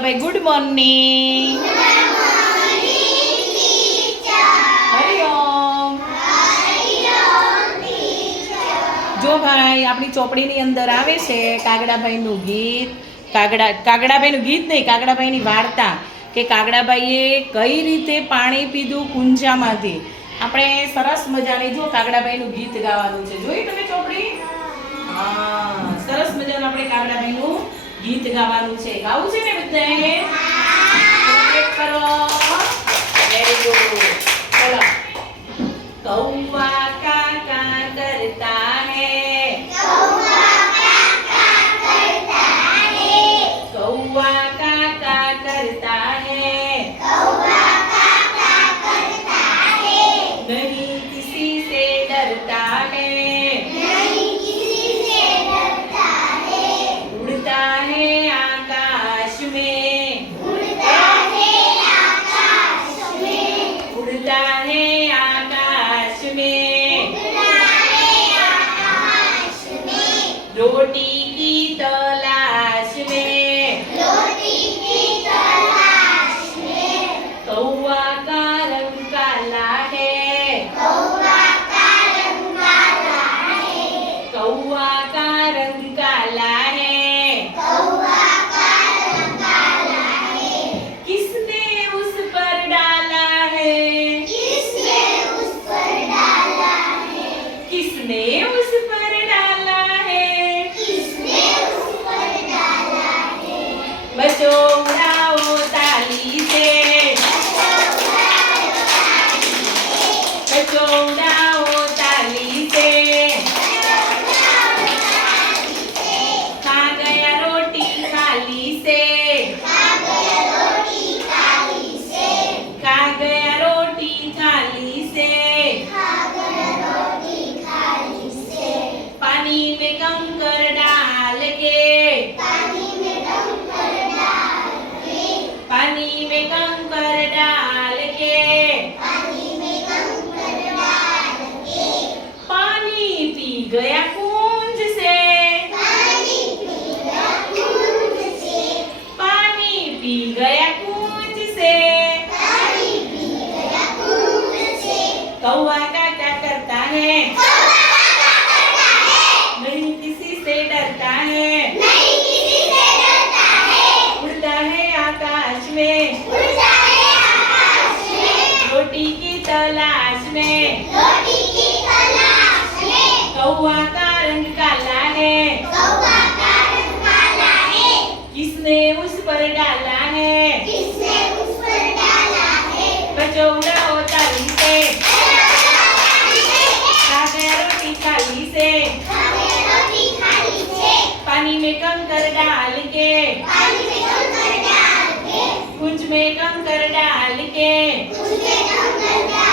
ભાઈ good morning જો ભાઈ, આપણી ચોપડીની અંદર આવે છે કાગડાભાઈનું ગીત, કાગડા, કાગડાભાઈનું ગીત નહીં, કાગડાભાઈની વાર્તા કે કાગડાભાઈએ કઈ રીતે પાણી પીધું કુંજામાંથી. આપણે સરસ મજાની, જો કાગડાભાઈનું ગીત ગાવાનું છે. જોઈ તમે ચોપડી? હા, સરસ મજાનું આપણે કાગડાભાઈનું ગીત ગાવાનું છે. ગાવું છે ને બધાએ? आकाश में रोटी की तलाश में meu esse कौवा का क्या करता है नहीं किसी से डरता है रोटी रोटी खाली से। पानी में कम कर डाल पानी में कम कर डाल के। कुछ में कम कर डाल के। कुछ में कम कर डाल